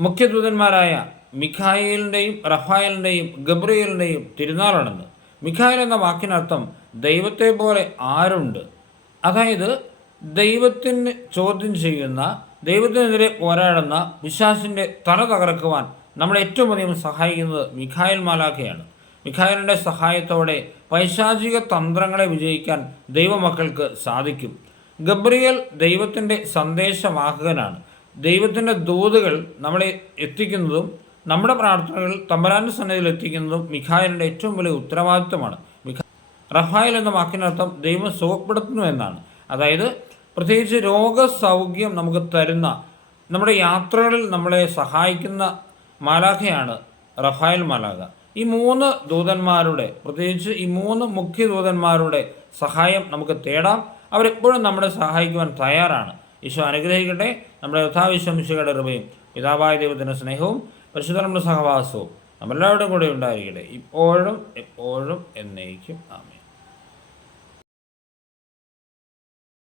മുഖ്യദൂതന്മാരായ മിഖായിലിന്റെയും റഫായലിന്റെയും ഗബ്രിയലിന്റെയും തിരുനാളാണെന്ന്. മിഖായൽ എന്ന വാക്കിനർത്ഥം ദൈവത്തെ പോലെ ആരുണ്ട്? അതായത് ദൈവത്തിന് ചോദ്യം ചെയ്യുന്ന ദൈവത്തിനെതിരെ പോരാടുന്ന വിശ്വാസിന്റെ തല തകർക്കുവാൻ നമ്മളെ ഏറ്റവും അധികം സഹായിക്കുന്നത് മിഖായൽ മാലാഖയാണ്. മിഖായലിന്റെ സഹായത്തോടെ പൈശാചിക തന്ത്രങ്ങളെ വിജയിക്കാൻ ദൈവമക്കൾക്ക് സാധിക്കും. ഗബ്രിയൽ ദൈവത്തിന്റെ സന്ദേശവാഹകനാണ്. ദൈവത്തിന്റെ ദൂതുകൾ നമ്മളെ എത്തിക്കുന്നതും നമ്മുടെ പ്രാർത്ഥനകൾ തമ്പരാന്റെ സന്നിധിയിൽ എത്തിക്കുന്നതും മിഖായലിന്റെ ഏറ്റവും വലിയ ഉത്തരവാദിത്വമാണ്. മിഖ റഫായൽ എന്ന വാക്കിനർത്ഥം ദൈവം സുഖപ്പെടുത്തുന്നു എന്നാണ്. അതായത് പ്രത്യേകിച്ച് രോഗസൗഖ്യം നമുക്ക് തരുന്ന നമ്മുടെ യാത്രകളിൽ നമ്മളെ സഹായിക്കുന്ന മാലാഖയാണ് റഫായൽ മാലാഖ. ഈ മൂന്ന് ദൂതന്മാരുടെ പ്രത്യേകിച്ച് ഈ മൂന്ന് മുഖ്യ ദൂതന്മാരുടെ സഹായം നമുക്ക് തേടാം. അവരെപ്പോഴും നമ്മളെ സഹായിക്കുവാൻ തയ്യാറാണ്. ഈശോ അനുഗ്രഹിക്കട്ടെ. നമ്മുടെ യഥാവിശ്വംശയുടെ കൃപയും പിതാവായ ദൈവത്തിന്റെ സ്നേഹവും പരിശുദ്ധനമ്മുടെ സഹവാസവും നമ്മളെല്ലാവരുടെയും കൂടെ ഉണ്ടായിരിക്കട്ടെ. ഇപ്പോഴും എപ്പോഴും എന്നേക്കും. ആമേ